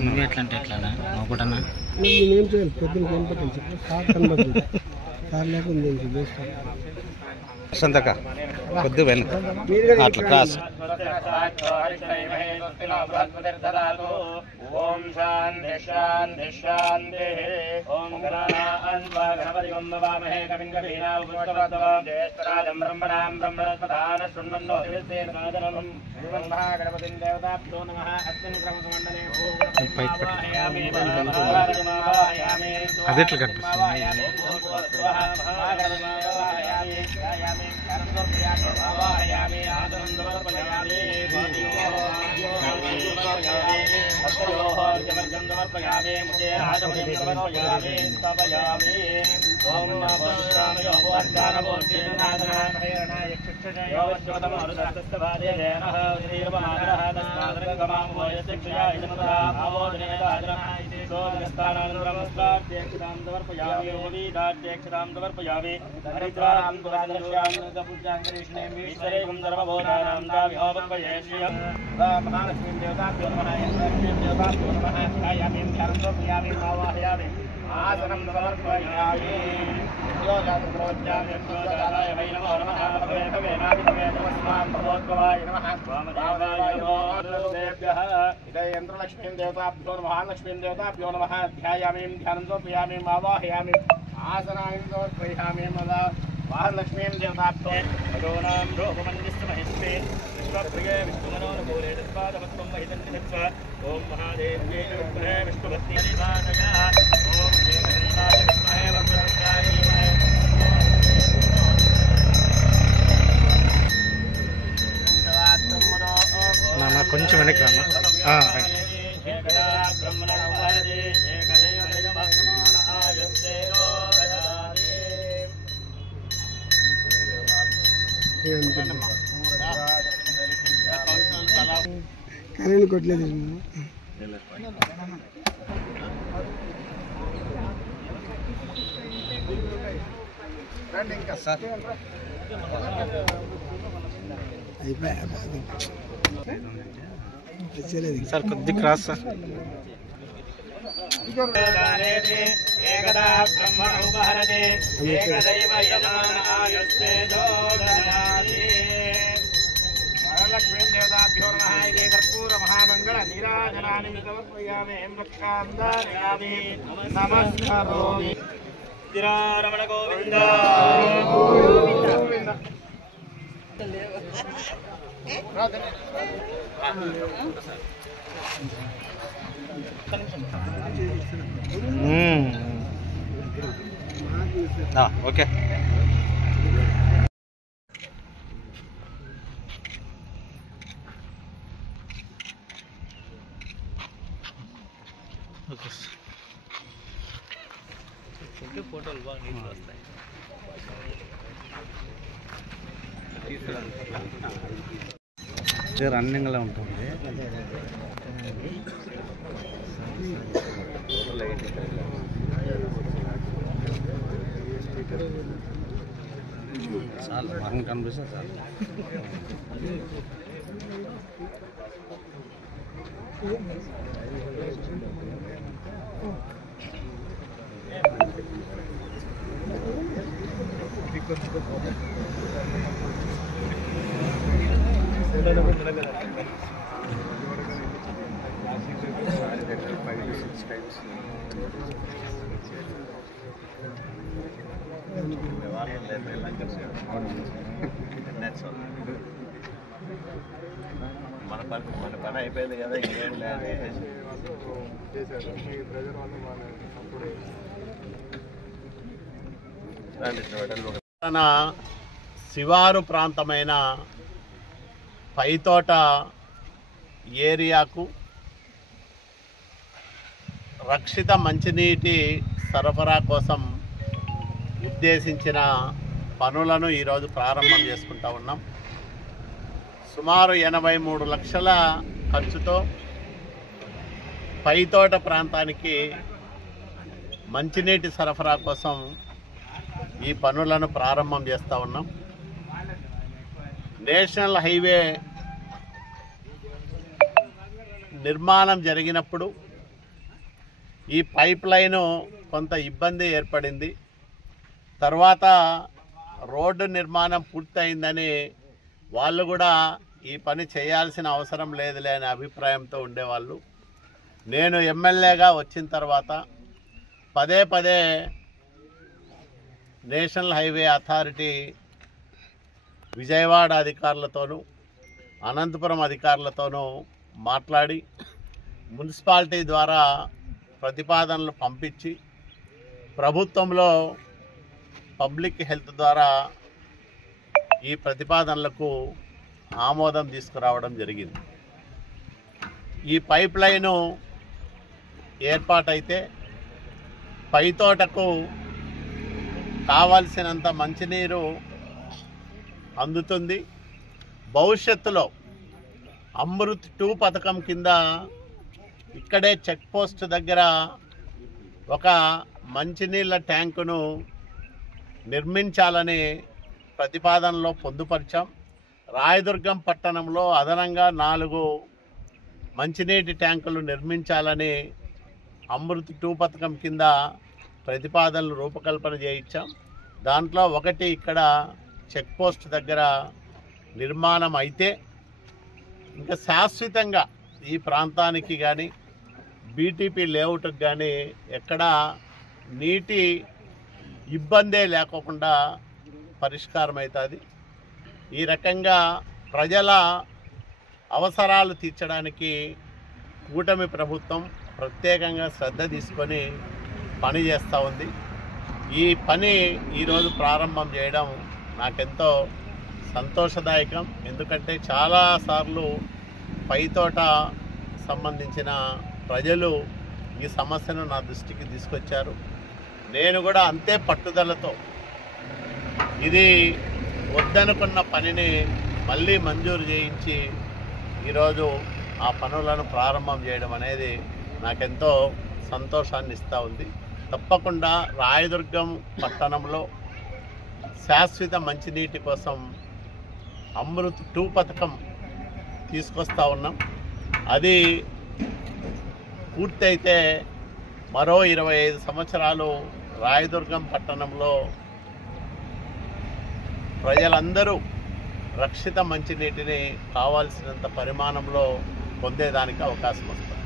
నువ్వు ఎట్లంటే ఎట్లానా ఒకటన్నా నేనేం చేయాలి పొద్దున్న కనపట్టించి సార్ కనబడుతుంది సార్ లేకుండా సంతక కొద్ది వెనక అట్లా క్రాస్ ఓం శాంతి శాంతి శాంతి ఓం గణపతి వందవామహే కవిం కవీనాం ఉపనిషద్వః జ్యేష్ఠరాజం బ్రహ్మణాం బ్రహ్మణస్పదాన శృణ్వన్నో దివ్యసేనకాదనం శ్రీమన్ మహాగణపతిం దేవతాభ్యో నమః అస్మిన్ క్రమసమండలే అదెట్లా కనిపిస్తుంది ఆసనం సమర్పయామి యంత్రలక్ష్మీం దేవతాభ్యో నమః లక్ష్మీం దేవతాభ్యో నమః ధ్యాయామి ధ్యానం సమర్పయామి ఆవాహయామి ఆసనాన్ని సమర్పయామి వాహనలక్ష్మీం దేవతాభ్యో భగవానాం రూపమన్యస్మహిష్టే విశ్వప్రియే విష్ణుమనోనుకూలే తస్మాదమత్వం మహితంతిత్వ ఓం మహాదేవ్యై విద్మహే విష్ణుభక్తి నివాదయ ఓం ఏకదంతాయ విద్మహే వక్రతుండాయ ధీమహి నాన్న కొంచెం వెనక్కి రానా కరెంట్ కొట్టలేదు ఇంకా సార్ అయిపోయా సార్ కొద్ది క్రాస్ సార్ లక్ష్మీం దేవతాభ్యో నమః ఇదే కర్పూర మహామంగళ నీరాజనాని సమర్పయామి భక్షాందామి నమస్కారోమి రమణ గోవింద గోవింద ఓకే ఫోటోలు బాగా నీళ్ళు వస్తాయి రన్నింగ్లో ఉంటుంది చాలు బాగా కనిపిస్తుంది చాలు మన పని అయిపోయింది కదా ఇంకేం లేదు. శివారు ప్రాంతమైన పైతోట ఏరియాకు రక్షిత మంచినీటి సరఫరా కోసం ఉద్దేశించిన పనులను ఈరోజు ప్రారంభం చేసుకుంటా ఉన్నాం. సుమారు 83 లక్షల ఖర్చుతో పైతోట ప్రాంతానికి మంచినీటి సరఫరా కోసం ఈ పనులను ప్రారంభం చేస్తూ ఉన్నాం. నేషనల్ హైవే నిర్మాణం జరిగినప్పుడు ఈ పైప్ లైను కొంత ఇబ్బంది ఏర్పడింది. తర్వాత రోడ్డు నిర్మాణం పూర్తయిందని వాళ్ళు కూడా ఈ పని చేయాల్సిన అవసరం లేదులే అనే అభిప్రాయంతో ఉండేవాళ్ళు. నేను ఎమ్మెల్యేగా వచ్చిన తర్వాత పదే పదే నేషనల్ హైవే అథారిటీ విజయవాడ అధికారులతోనూ అనంతపురం అధికారులతోనూ మాట్లాడి మున్సిపాలిటీ ద్వారా ప్రతిపాదనలు పంపించి ప్రభుత్వంలో పబ్లిక్ హెల్త్ ద్వారా ఈ ప్రతిపాదనలకు ఆమోదం తీసుకురావడం జరిగింది. ఈ పైప్ లైను ఏర్పాటైతే పైతోటకు కావాల్సినంత మంచినీరు అందుతుంది. భవిష్యత్తులో అమృత్ 2 పథకం కింద ఇక్కడే చెక్ పోస్ట్ దగ్గర ఒక మంచినీళ్ళ ట్యాంకును నిర్మించాలని ప్రతిపాదనలో పొందుపరిచాం. రాయదుర్గం పట్టణంలో అదనంగా 4 మంచినీటి ట్యాంకులు నిర్మించాలని అమృత్ 2 పథకం కింద ప్రతిపాదనలు రూపకల్పన చేయించాం. దాంట్లో ఒకటి ఇక్కడ చెక్ పోస్ట్ దగ్గర నిర్మాణం అయితే ఇంకా శాశ్వతంగా ఈ ప్రాంతానికి కానీ బీటీపీ లేఅవుట్కి కానీ ఎక్కడా నీటి ఇబ్బందే లేకోకుండా పరిష్కారం అవుతుంది. ఈ రకంగా ప్రజల అవసరాలు తీర్చడానికి కూటమి ప్రభుత్వం ప్రత్యేకంగా శ్రద్ధ తీసుకొని పని చేస్తూ ఉంది. ఈ పని ఈరోజు ప్రారంభం చేయడం నాకెంతో సంతోషదాయకం. ఎందుకంటే చాలాసార్లు పైతోట సంబంధించిన ప్రజలు ఈ సమస్యను నా దృష్టికి తీసుకొచ్చారు. నేను కూడా అంతే పట్టుదలతో ఇది వద్దనుకున్న పనిని మళ్ళీ మంజూరు చేయించి ఈరోజు ఆ పనులను ప్రారంభం చేయడం అనేది నాకెంతో సంతోషాన్ని ఇస్తూ ఉంది. తప్పకుండా రాయదుర్గం పట్టణంలో శాశ్వత మంచినీటి కోసం అమృత్ 2 పథకం తీసుకొస్తా ఉన్నాం. అది పూర్తయితే మరో 25 సంవత్సరాలు రాయదుర్గం పట్టణంలో ప్రజలందరూ రక్షిత మంచినీటిని కావాల్సినంత పరిమాణంలో పొందేదానికి అవకాశం వస్తుంది.